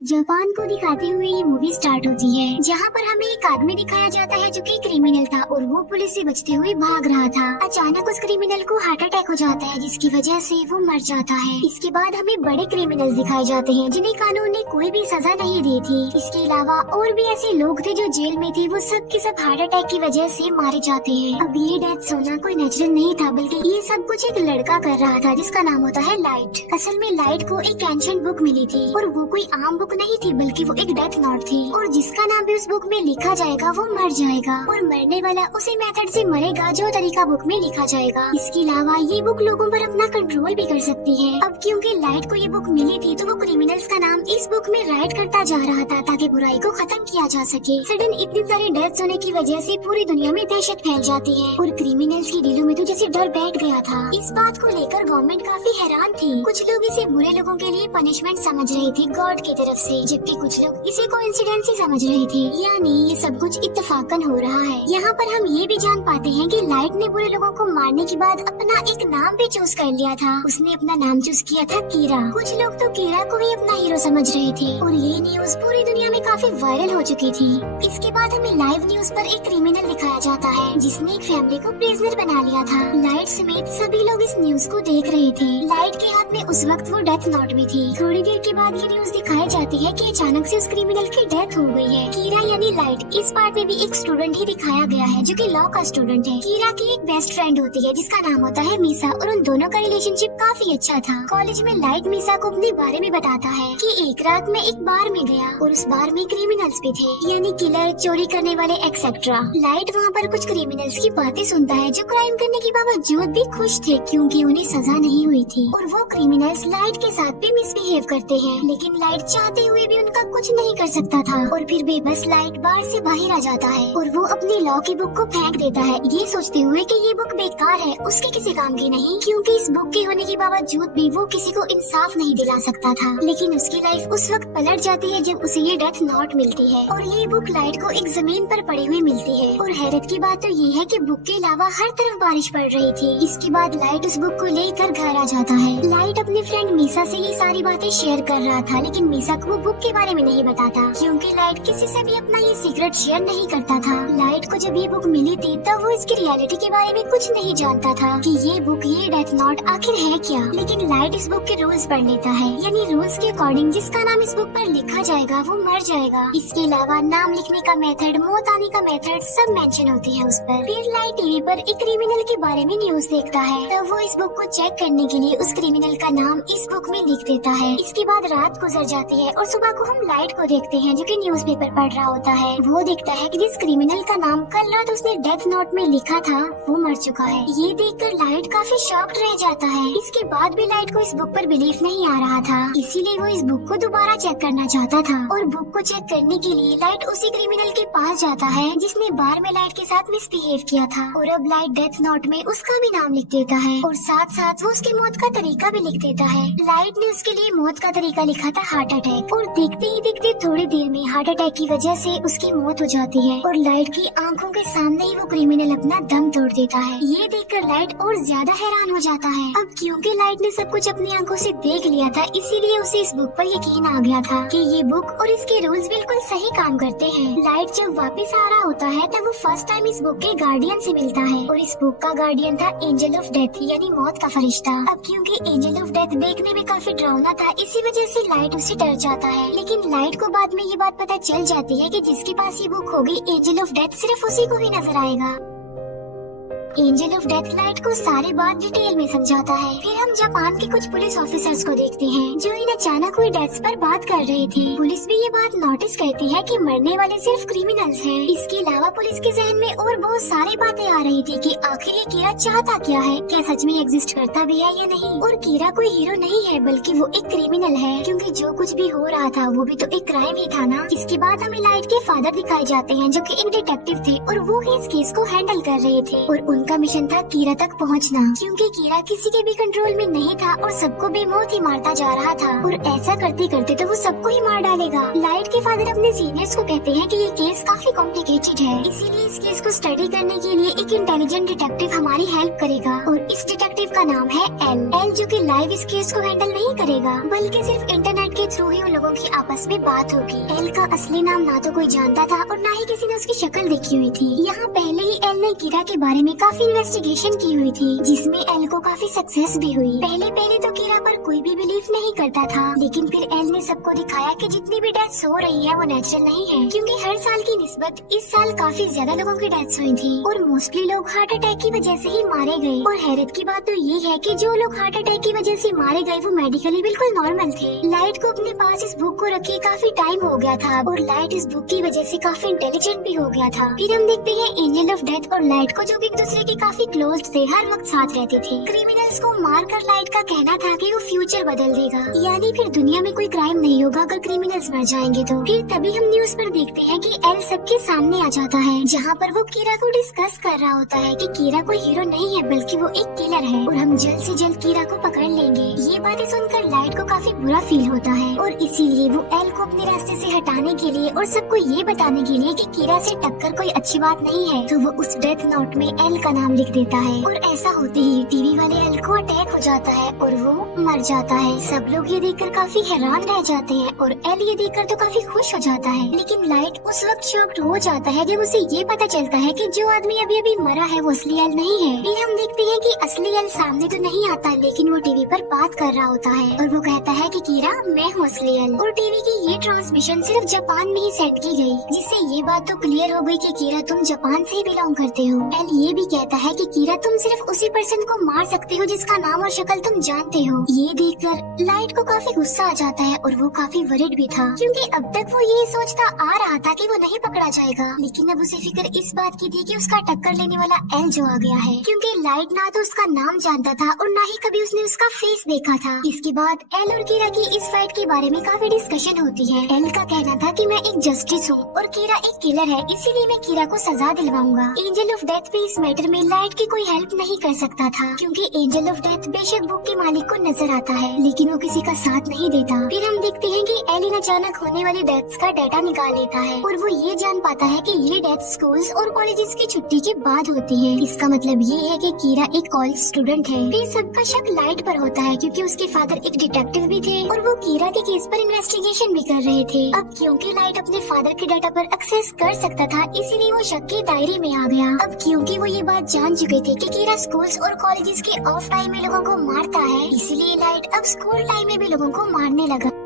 Japan को दिखाते हुए ये मूवी स्टार्ट होती है, जहाँ पर हमें एक आदमी दिखाया जाता है जो कि क्रिमिनल था और वो पुलिस से बचते हुए भाग रहा था। अचानक उस क्रिमिनल को हार्ट अटैक हो जाता है, जिसकी वजह से वो मर जाता है। इसके बाद हमें बड़े क्रिमिनल दिखाए जाते हैं जिन्हें कानून ने कोई भी सजा नहीं दी थी। इसके अलावा और भी ऐसे लोग थे जो जेल में थे, वो सब के सब हार्ट अटैक की वजह से मारे जाते हैं। अब ये डेथ सोना कोई नेचुरल नहीं था, बल्कि ये सब कुछ एक लड़का कर रहा था जिसका नाम होता है लाइट। असल में लाइट को एक एंशिएंट बुक मिली थी और वो कोई आम बुक नहीं थी, बल्कि वो एक डेथ नोट थी और जिसका नाम भी उस बुक में लिखा जाएगा वो मर जाएगा और मरने वाला उसी मेथड से मरेगा जो तरीका बुक में लिखा जाएगा। इसके अलावा ये बुक लोगों पर अपना कंट्रोल भी कर सकती है। अब क्योंकि लाइट को ये बुक मिली थी तो वो क्रिमिनल्स का नाम इस बुक में राइट करता जा रहा था ताकि बुराई को खत्म किया जा सके। सडन इतनी सारी डेथ्स होने की वजह से पूरी दुनिया में दहशत फैल जाती है और क्रिमिनल्स के दिलों में तो जैसे डर बैठ गया था। इस बात को लेकर गवर्नमेंट काफी हैरान थी। कुछ लोग इसे बुरे लोगों के लिए पनिशमेंट समझ रहे थे गॉड की तरफ से, जबकि कुछ लोग इसे कोइंसिडेंस ही समझ रहे थे, यानी ये सब कुछ इत्तेफाकन हो रहा है। यहाँ पर हम ये भी जान पाते हैं कि लाइट ने बुरे लोगों को मारने के बाद अपना एक नाम भी चूज कर लिया था। उसने अपना नाम चूज किया था कीरा। कुछ लोग तो कीरा को ही अपना हीरो समझ रहे थे और ये न्यूज पूरी दुनिया में काफी वायरल हो चुकी थी। इसके बाद हमें लाइव न्यूज पर एक क्रिमिनल दिखाया जाता है जिसने एक फैमिली को प्रिजनर बना लिया था। लाइट समेत सभी लोग इस न्यूज को देख रहे थे। लाइट के हाथ में उस वक्त वो डेथ नोट भी थी। थोड़ी देर के बाद ये न्यूज दिखाई जाती है कि अचानक से उस क्रिमिनल की डेथ हो गई है। कीरा यानी लाइट इस पार्ट में भी एक स्टूडेंट ही दिखाया गया है जो कि लॉ का स्टूडेंट है। कीरा की एक बेस्ट फ्रेंड होती है जिसका नाम होता है मीसा और उन दोनों का रिलेशनशिप काफी अच्छा था। कॉलेज में लाइट मीसा को अपने बारे में बताता है कि एक रात में एक बार में गया और उस बार में क्रिमिनल्स भी थे, यानी किलर, चोरी करने वाले एक्सेट्रा। लाइट वहाँ पर कुछ क्रिमिनल्स की बातें सुनता है जो क्राइम करने के बावजूद भी खुश थे क्योंकि उन्हें सजा नहीं हुई थी और वो क्रिमिनल्स लाइट के साथ भी मिसबिहेव करते हैं, लेकिन लाइट चाहते हुए भी उनका कुछ नहीं कर सकता था और फिर बेबस लाइट बार से बाहर आ जाता है और वो अपनी लॉ की बुक को फेंक देता है, ये सोचते हुए कि ये बुक बेकार है, उसके किसी काम की नहीं, क्योंकि इस बुक के होने के बावजूद भी वो किसी को इंसाफ नहीं दिला सकता था। लेकिन उसकी लाइफ उस वक्त पलट जाती है जब उसे ये डेथ नोट मिलती है और ये बुक लाइट को एक जमीन पर पड़ी हुई मिलती है। और हैरत की बात तो ये है कि बुक के अलावा हर तरफ बारिश पड़ रही थी। इसके बाद लाइट उस बुक को लेकर घर आ जाता है। लाइट अपनी फ्रेंड मीसा से ये सारी बातें शेयर कर रहा था, लेकिन मीसा को वो बुक के बारे में नहीं बताता क्योंकि लाइट किसी से भी अपना ये सीक्रेट शेयर नहीं करता था। लाइट को जब ये बुक मिली थी तब वो इसकी रियलिटी के बारे में कुछ नहीं जानता था कि ये बुक, ये डेथ नोट आखिर है क्या। लेकिन लाइट इस बुक के रूल्स पढ़ लेता है, यानी रूल्स के अकॉर्डिंग जिसका नाम इस बुक पर लिखा जाएगा वो मर जाएगा। इसके अलावा नाम लिखने का मेथड, मौत आने का मेथड सब मेंशन होती है उस पर। फिर लाइट टीवी पर एक क्रिमिनल के बारे में न्यूज देखता है, तब वो इस बुक को चेक करने के लिए उस क्रिमिनल का नाम इस बुक में लिख देता है। इसके बाद रात गुजर जाती है और सुबह को हम लाइट को देखते हैं जो कि न्यूज़पेपर पढ़ रहा होता है। वो देखता है कि जिस क्रिमिनल का नाम कल रात उसने डेथ नोट में लिखा था वो मर चुका है। ये देखकर लाइट काफी शॉक्ड रह जाता है। इसके बाद भी लाइट को इस बुक पर बिलीफ नहीं आ रहा था, इसीलिए वो इस बुक को दोबारा चेक करना चाहता था और बुक को चेक करने के लिए लाइट उसी क्रिमिनल के पास जाता है जिसने बार में लाइट के साथ मिसबिहेव किया था और अब लाइट डेथ नोट में उसका भी नाम लिख देता है और साथ साथ वो उसकी मौत का तरीका भी लिख देता है। लाइट ने उसके लिए मौत का तरीका लिखा था हार्ट अटैक और देखते ही देखते थोड़ी देर में हार्ट अटैक की वजह से उसकी मौत हो जाती है और लाइट की आंखों के सामने ही वो क्रिमिनल अपना दम तोड़ देता है। ये देखकर लाइट और ज्यादा हैरान हो जाता है। अब क्योंकि लाइट ने सब कुछ अपनी आंखों से देख लिया था, इसीलिए उसे इस बुक पर यकीन आ गया था कि ये बुक और इसके रूल्स बिल्कुल सही काम करते हैं। लाइट जब वापस आ रहा होता है तब वो फर्स्ट टाइम इस बुक के गार्डियन से मिलता है और इस बुक का गार्डियन था एंजल ऑफ डेथ, यानी मौत का फरिश्ता। अब क्योंकि एंजल ऑफ डेथ देखने में काफी डरावना था, इसी वजह से लाइट उससे डर जाता है। लेकिन लाइट को बाद में ये बात पता चल जाती है कि जिसके पास ये बुक होगी एंजल ऑफ डेथ सिर्फ उसी को ही नजर आएगा। एंजल ऑफ डेथ लाइट को सारी बात डिटेल में समझाता है। फिर हम जापान के कुछ पुलिस ऑफिसर्स को देखते हैं जो इन अचानक हुई डेथ्स पर बात कर रहे थे। पुलिस भी ये बात नोटिस करती है कि मरने वाले सिर्फ क्रिमिनल्स हैं। इसके अलावा पुलिस के जहन में और बहुत सारी बातें आ रही थी कि आखिर ये कीरा चाहता क्या है, क्या सच में एग्जिस्ट करता भी है या नहीं। और कीरा कोई हीरो नहीं है बल्कि वो एक क्रिमिनल है, क्योंकि जो कुछ भी हो रहा था वो भी तो एक क्राइम ही था ना। इसके बाद हमें लाइट के फादर दिखाए जाते हैं जो कि एक डिटेक्टिव थे और वो ही इस केस को हैंडल कर रहे थे और उनका मिशन था कीरा तक पहुंचना, क्योंकि कीरा किसी के भी कंट्रोल में नहीं था और सबको बेमौत ही मारता जा रहा था और ऐसा करते करते तो वो सबको ही मार डालेगा। लाइट के फादर फादर अपने सीनियर्स को कहते हैं कि ये केस काफी कॉम्प्लिकेटेड है, इसीलिए इस केस को स्टडी करने के लिए एक इंटेलिजेंट डिटेक्टिव हमारी हेल्प करेगा और इस डिटेक्टिव का नाम है एल, जो कि लाइव इस केस को हैंडल नहीं करेगा बल्कि सिर्फ इंटरनेट के थ्रू ही उन लोगों की आपस में बात होगी। एल का असली नाम ना तो कोई जानता था और ना ही किसी ने उसकी शक्ल देखी हुई थी। यहाँ पहले ही एल ने कीरा के बारे में काफी इन्वेस्टिगेशन की हुई थी, जिसमें एल को काफी सक्सेस भी हुई। पहले तो कीरा पर कोई भी बिलीव नहीं करता था, लेकिन फिर एल ने सबको दिखाया कि जितनी भी डेथ्स हो रही है वो नेचुरल नहीं है, क्योंकि हर साल की निस्बत इस साल काफी ज्यादा लोगों की डेथ्स हुई थी और मोस्टली लोग हार्ट अटैक की वजह से ही मारे गए। और हैरत की बात तो ये है कि जो लोग हार्ट अटैक की वजह से मारे गए वो मेडिकली बिल्कुल नॉर्मल थे। लाइट को अपने पास इस बुक को रखे काफी टाइम हो गया था और लाइट इस बुक की वजह से काफी इंटेलिजेंट भी हो गया था। फिर हम देखते हैं एंजल ऑफ डेथ और लाइट को, जो कि एक दूसरे के काफी क्लोज थे, हर वक्त साथ रहते थे। क्रिमिनल्स को मारकर लाइट का कहना था कि वो फ्यूचर बदल देगा, यानी फिर दुनिया में कोई क्राइम नहीं होगा अगर क्रिमिनल्स मर जाएंगे तो। फिर तभी हम न्यूज पर देखते हैं कि एल सबके सामने आ जाता है, जहाँ पर वो कीरा को डिस्कस कर रहा होता है कि कीरा कोई हीरो नहीं है बल्कि वो एक किलर है और हम जल्द से जल्द कीरा को पकड़ लेंगे। ये बातें सुनकर लाइट को काफी बुरा फील होता है और इसीलिए वो एल को अपने रास्ते से हटाने के लिए और सबको ये बताने के लिए कि कीरा से टक्कर कोई अच्छी बात नहीं है, तो वो उस डेथ नोट में एल का नाम लिख देता है। और ऐसा होते ही टीवी वाले एल को अटैक हो जाता है और वो मर जाता है। सब लोग ये देखकर काफी हैरान रह जाते हैं और एल ये देखकर तो काफी खुश हो जाता है, लेकिन लाइट उस वक्त शॉक्ड हो जाता है जब उसे ये पता चलता है कि जो आदमी अभी अभी मरा है वो असली एल नहीं है। फिर हम देखते हैं कि असली एल सामने तो नहीं आता, लेकिन वो टीवी पर बात कर रहा होता है और वो कहता है कि कीरा मैं हूँ असली एल। और टीवी की ये ट्रांसमिशन सिर्फ जापान में ही सेट की गई, जिससे ये बात तो क्लियर हो गई कि कीरा तुम जापान से ही बिलोंग करते हो। एल ये भी कहता है कि कीरा तुम सिर्फ उसी पर्सन को मार सकते हो जिसका नाम और शक्ल तुम जानते हो। ये देखकर लाइट को काफी गुस्सा आ जाता है और वो काफी वरिड भी था, क्योंकि अब तक वो ये सोचता आ रहा था कि वो नहीं पकड़ा जाएगा, लेकिन अब उसे फिक्र इस बात की थी कि उसका टक्कर लेने वाला एल जो आ गया है, क्योंकि लाइट ना तो उसका नाम जानता था और ना ही कभी उसने उसका फेस देखा था। इसके बाद एल और कीरा की इस फाइट के बारे में काफी डिस्कशन होती है। एल का कहना था कि मैं एक जस्टिस हूँ और कीरा एक किलर है, इसीलिए मैं कीरा को सजा दिलवाऊंगा। एंजल ऑफ डेथ पे इस मैटर में लाइट की कोई हेल्प नहीं कर सकता था, क्योंकि एंजल ऑफ डेथ बेशक बुक के मालिक को नजर आता है, लेकिन वो किसी का साथ नहीं देता। फिर हम देखते हैं कि एलिन अचानक होने वाली डेथ्स का डाटा निकाल लेता है और वो ये जान पाता है कि ये डेथ स्कूल्स और कॉलेजेस की छुट्टी के बाद होती है। इसका मतलब ये है कि कीरा एक कॉलेज स्टूडेंट है। फिर सबका शक लाइट पर होता है, क्योंकि उसके फादर एक डिटेक्टिव भी थे और वो कीरा के केस पर इन्वेस्टिगेशन भी कर रहे थे। अब क्योंकि लाइट अपने फादर के डाटा पर एक्सेस कर सकता था, इसीलिए वो शक के दायरे में आ गया। अब क्योंकि वो ये बात जान चुके थे कि कीरा स्कूल्स और कॉलेजेस के ऑफ टाइम में लोगों को मारता है, इसीलिए लाइट अब स्कूल टाइम में भी लोगों को मारने लगा।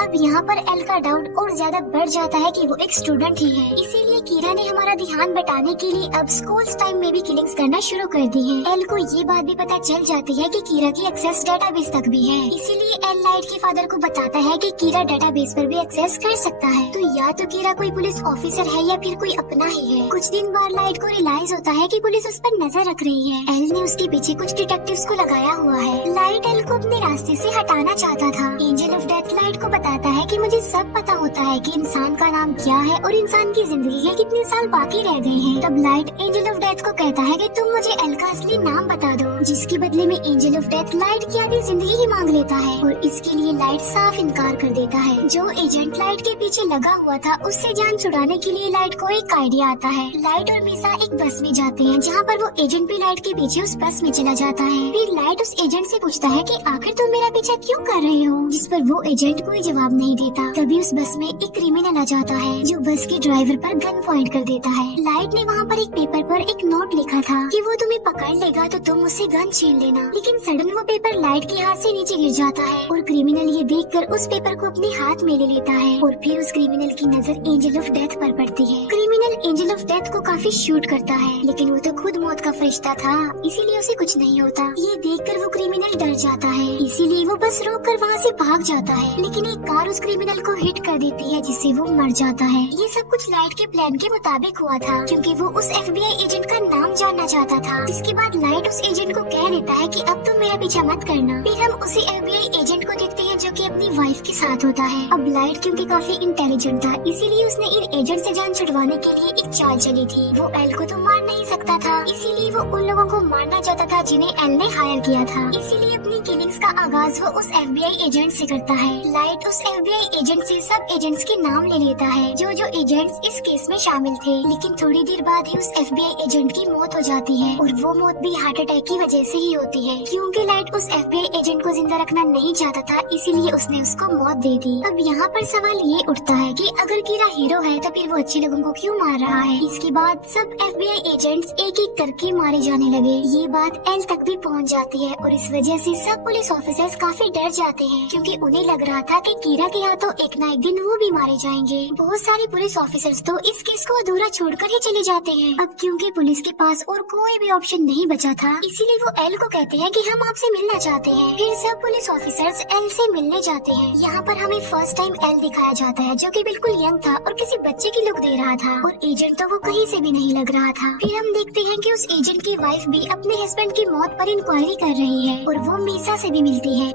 अब यहाँ पर एल का डाउट और ज्यादा बढ़ जाता है कि वो एक स्टूडेंट ही है, इसीलिए कीरा ने हमारा ध्यान बटाने के लिए अब स्कूल टाइम में भी किलिंग्स करना शुरू कर दी है। एल को ये बात भी पता चल जाती है कि कीरा की एक्सेस डेटाबेस तक भी है, इसीलिए एल लाइट के फादर को बताता है कि कीरा डेटाबेस पर भी एक्सेस कर सकता है। तो या तो कीरा कोई पुलिस ऑफिसर है या फिर कोई अपना ही है। कुछ दिन बाद लाइट को रियलाइज होता है कि पुलिस उस पर नजर रख रही है। एल ने उसके पीछे कुछ डिटेक्टिव्स को लगाया हुआ है। लाइट एल को अपने रास्ते से हटाना चाहता था। एंजल ऑफ डेथ लाइट को बताता है कि मुझे सब पता होता है कि इंसान का नाम क्या है और इंसान की जिंदगी के कितने साल बाकी रह गए हैं। तब लाइट एंजल ऑफ डेथ को कहता है कि तुम मुझे एल का असली नाम बता दो, जिसके बदले में एंजल ऑफ डेथ लाइट की आधी जिंदगी ही मांग लेता है और इसके लिए लाइट साफ इनकार कर देता है। जो एजेंट लाइट के पीछे लगा हुआ था उससे जान छुड़ाने के लिए लाइट को एक आइडिया आता है। लाइट और मिसा एक बस में जाते हैं, जहाँ पर वो एजेंट भी लाइट के पीछे उस बस में चला जाता है। फिर लाइट उस एजेंट से पूछता है कि आखिर तुम मेरा पीछा क्यों कर रहे हो, जिस पर वो एजेंट कोई जवाब नहीं देता। तभी उस बस में एक क्रिमिनल आ जाता है जो बस के ड्राइवर पर गन पॉइंट कर देता है। लाइट ने वहाँ पर एक पेपर पर एक नोट लिखा था कि वो तुम्हें पकड़ लेगा तो तुम उससे गन छीन लेना, लेकिन सडन वो पेपर लाइट के हाथ से नीचे गिर जाता है और क्रिमिनल ये देखकर उस पेपर को अपने हाथ में ले लेता है और फिर उस क्रिमिनल की नजर एंजल ऑफ डेथ पर पड़ती है। क्रिमिनल एंजल ऑफ डेथ को काफी शूट करता है, लेकिन वो तो खुद मौत का फरिश्ता था, इसीलिए उसे कुछ नहीं होता। ये देखकर वो क्रिमिनल डर जाता है, इसीलिए वो बस रोक कर वहाँ से भाग जाता है, लेकिन एक कार उस क्रिमिनल को हिट कर देती है जिससे वो मर जाता है। ये सब कुछ लाइट के प्लान के मुताबिक हुआ था, क्योंकि वो उस FBI एजेंट का नाम जानना चाहता था। इसके बाद लाइट उस एजेंट को कह देता है कि अब तुम मेरा पीछा मत करना। फिर हम उसी FBI एजेंट को देखते हैं जो कि अपनी वाइफ के साथ होता है। अब लाइट क्योंकि काफी इंटेलिजेंट था, इसीलिए उसने इन एजेंट से जान छुड़वाने के लिए एक चाल चली थी। वो एल को तो मार नहीं सकता था, इसीलिए वो उन लोगों को मारना चाहता था जिन्हें एल ने हायर किया था। इसीलिए अपनी किलिंग्स का आगाज वो उस FBI एजेंट से करता है। लाइट उस FBI एजेंट से सब एजेंट्स के नाम ले लेता है जो एजेंट्स इस केस में शामिल थे। लेकिन थोड़ी देर बाद ही उस FBI एजेंट की मौत हो जाती है और वो मौत भी हार्ट अटैक की वजह से ही होती है, क्योंकि लाइट उस FBI एजेंट को जिंदा रखना नहीं चाहता था, इसीलिए उसने उसको मौत दे दी। अब यहाँ पर सवाल ये उठता है कि अगर कीरा हीरो है तो फिर वो अच्छे लोगों को क्यों मार रहा है। इसके बाद सब FBI एजेंट्स एक एक करके मारे जाने लगे। ये बात एल तक भी पहुँच जाती है और इस वजह से सब पुलिस ऑफिसर्स काफी डर जाते हैं, क्योंकि उन्हें लग रहा था कि कीरा के हाथों एक न एक दिन वो भी मारे जाएंगे। बहुत सारे पुलिस ऑफिसर्स तो इस केस को अधूरा छोड़कर ही चले जाते हैं। अब क्योंकि पुलिस के पास और कोई भी ऑप्शन नहीं बचा था, इसीलिए वो एल को कहते हैं कि हम आपसे मिलना चाहते हैं। फिर सब पुलिस ऑफिसर्स एल से मिलने जाते हैं। यहाँ पर हमें फर्स्ट टाइम एल दिखाया जाता है जो कि बिल्कुल यंग था और किसी बच्चे की लुक दे रहा था और एजेंट तो वो कहीं से भी नहीं लग रहा था। फिर हम देखते हैं कि उस एजेंट की वाइफ भी अपने हस्बैंड की मौत पर इंक्वायरी कर रही है और वो मीसा से भी मिलती है।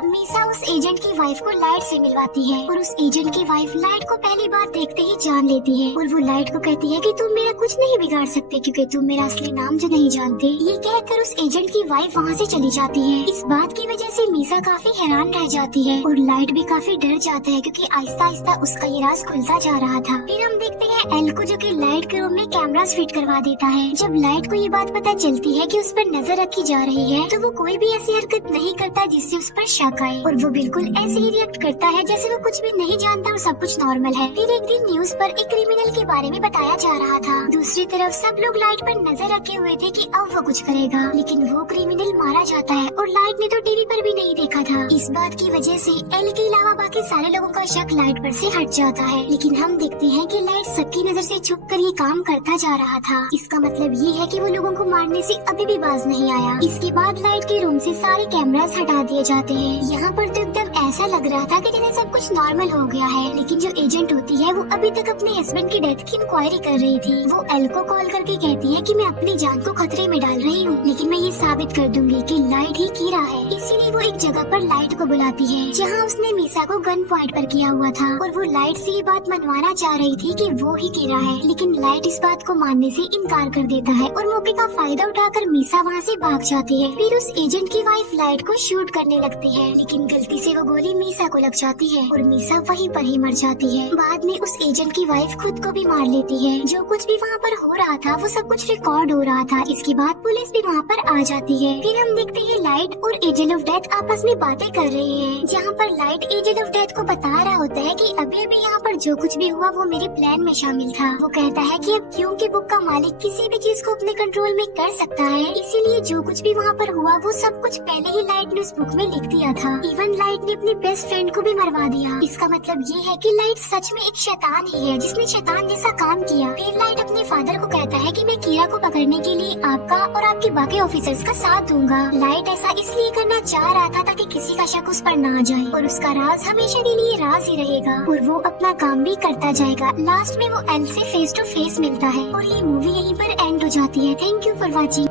मीसा उस एजेंट की वाइफ को लाइट से मिलवाती है और उस एजेंट की वाइफ लाइट को पहली बार देखते ही जान लेती है और वो लाइट को कहती है कि तुम मेरा कुछ नहीं बिगाड़ सकते क्योंकि तुम मेरा असली नाम जो नहीं जानते। ये कहकर उस एजेंट की वाइफ वहाँ से चली जाती है। इस बात की वजह से मीसा काफी हैरान रह जाती है और लाइट भी काफी डर जाता है, क्योंकि आहिस्ता आहिस्ता उसका ये राज खुलता जा रहा था। फिर हम देखते हैं एल को जो कि लाइट के रूम में कैमरास फिट करवा देता है। जब लाइट को ये बात पता चलती है कि उस पर नजर रखी जा रही है तो वो कोई भी ऐसी हरकत नहीं करता जिससे उस पर शक आए और वो बिल्कुल ऐसे ही रिएक्ट करता है जैसे वो कुछ भी नहीं जानता और सब कुछ नॉर्मल है। फिर एक दिन न्यूज़ पर एक क्रिमिनल के बारे में बताया जा रहा था। दूसरी तरफ सब लोग लाइट पर नजर रखे हुए थे कि अब वो कुछ करेगा, लेकिन वो क्रिमिनल मारा जाता है और लाइट ने तो टीवी पर भी नहीं देखा था। इस बात की वजह से एल के अलावा बाकी सारे लोगों का शक लाइट पर से हट जाता है। लेकिन हम देखते हैं कि लाइट सबकी नजर से छुप कर ये काम करता जा रहा था। इसका मतलब ये है कि वो लोगों को मारने से अभी भी बाज नहीं आया। इसके बाद लाइट के रूम से सारे कैमरास हटा दिए जाते हैं। यहाँ पर तो एकदम ऐसा लग रहा था कि जैसे सब कुछ नॉर्मल हो गया है, लेकिन जो एजेंट होती है वो अभी तक अपने हस्बैंड की डेथ की इंक्वायरी कर रही थी। वो एल को कॉल करके कहती है कि मैं अपनी जान को खतरे में डाल रही हूँ, लेकिन मैं ये साबित कर दूंगी कि लाइट ही कीरा है। इसीलिए वो एक जगह पर लाइट को बुलाती है जहाँ उसने मीसा को गन पॉइंट पर किया हुआ था और वो लाइट से ये बात मनवाना चाह रही थी कि वो ही कीरा है, लेकिन लाइट इस बात को मानने से इनकार कर देता है और मौके का फायदा उठाकर मीसा वहाँ से भाग जाती है। फिर उस एजेंट की वाइफ लाइट को शूट करने लगती है, लेकिन गलती से वो गोली मीसा को लग जाती है और मीसा वहीं पर ही मर जाती है। बाद में उस एजेंट की वाइफ खुद को भी मार लेती है। जो कुछ भी वहाँ पर हो रहा था वो सब कुछ रिकॉर्ड हो रहा था। इसके बाद पुलिस भी वहाँ पर आ जाती है। फिर हम देखते हैं लाइट और एजेंट ऑफ डेथ आपस में बातें कर रहे हैं, जहाँ पर लाइट एजेंट ऑफ डेथ को बता रहा होता है कि अभी अभी यहाँ पर जो कुछ भी हुआ वो मेरे प्लान में शामिल था। वो कहता है कि अब क्योंकि बुक का मालिक किसी भी चीज को अपने कंट्रोल में कर सकता है, इसीलिए जो कुछ भी वहाँ पर हुआ वो सब कुछ पहले ही लाइट ने उस बुक में लिख दिया था। इवन लाइट ने अपने बेस्ट फ्रेंड को भी मरवा दिया। इसका मतलब ये है कि लाइट सच में एक शैतान ही है जिसने शैतान जैसा काम किया। फिर लाइट अपने फादर को कहता है कि मैं कीरा को पकड़ने के लिए आपका और आपके बाकी ऑफिसर्स का साथ दूंगा। लाइट ऐसा इसलिए करना चाह रहा था ताकि किसी का शक उस पर ना जाए और उसका राज हमेशा के लिए राज ही रहेगा और वो अपना काम भी करता जाएगा। लास्ट में वो एल से फेस टू फेस मिलता है और ये मूवी यहीं पर एंड हो जाती है। Thank you for watching.